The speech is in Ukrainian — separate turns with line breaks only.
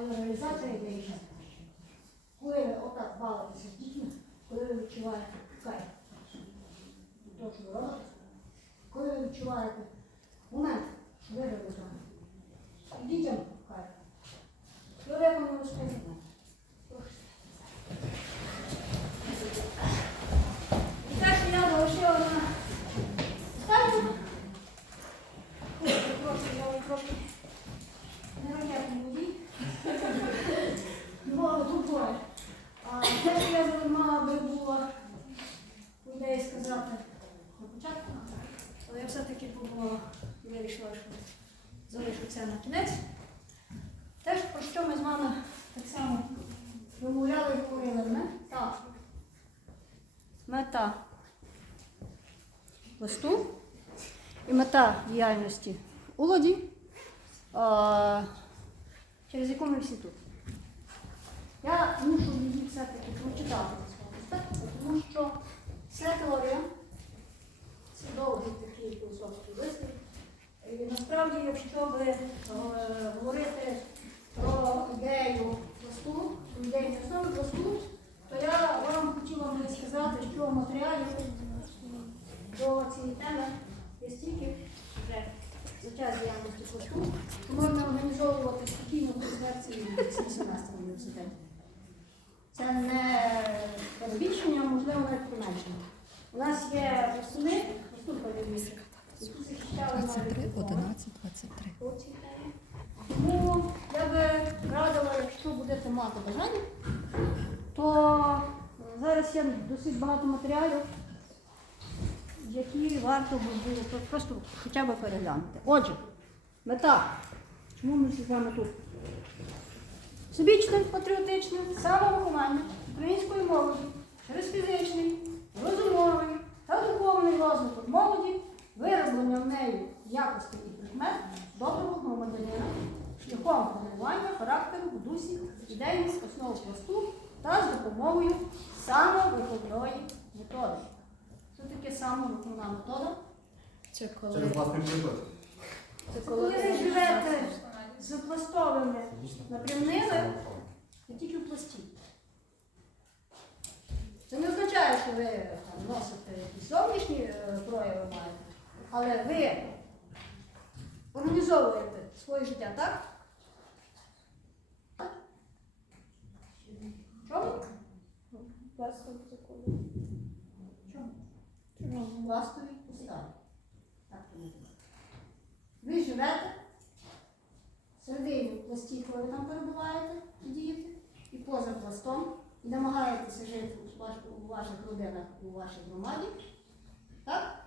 Але реалізація йде інша. Коли ви отак балитеся з дітьми, коли ви відчуваєте кайф, то, що ви робите, коли ви відчуваєте момент, що ви робите, і дітям кайф, ви виконали своє завдання. Прошу. І так я залишила на останню. Ой, Прошу, я вам трошки не ракетний водій. Бо тупое. А те, що я мала би була по ідеї сказати на початку, подумала і вирішила, що залишу це на кінець. Те, про що ми з вами так само вимовляли і говорили, не? Так. Мета листу і мета діяльності уладі, через яку ми всі тут. Я мушу її все-таки прочитати тому що це теорія, якщо е, говорити про ідею пласту, ідею основи пласту, то я вам хотіла би сказати, що в матеріалі до цієї теми є стільки вже за час діяльності пласту, що можна організовувати спокійно концепції цей семестр в університеті. Це не перебільшення, а можливо навіть поменшення. У нас є пластуни, вірніше, які захищали
23, 11, 23.
по цій темі. Тому я би радила, якщо будете мати бажання, то зараз є досить багато матеріалів, які варто би було просто хоча б переглянути. Отже, мета. Чому ми всі з вами тут? Всебічне, патріотичне самовиховання української молоді через фізичний, розумовий та духовний розвиток молоді, вироблення в неї якостей і предмет доброго громадянина шляхом формування характеру в дусі ідейних основ пласту та з допомогою самовиховної методи. Що таке самовиховна метода?
Це
Через власний приклад.
Це коли ви живете з пластовими напрямними, не тільки в пласті. Це не означає, що ви там, носите якісь зовнішні е, прояви маєте, але ви організовуєте своє життя, так? Чому? Чому? Властові постави. Так. Ви живете всередині пласті, коли ви там перебуваєте і дієте, і поза пластом, і намагаєтеся жити у ваших родинах, у вашій громаді, так?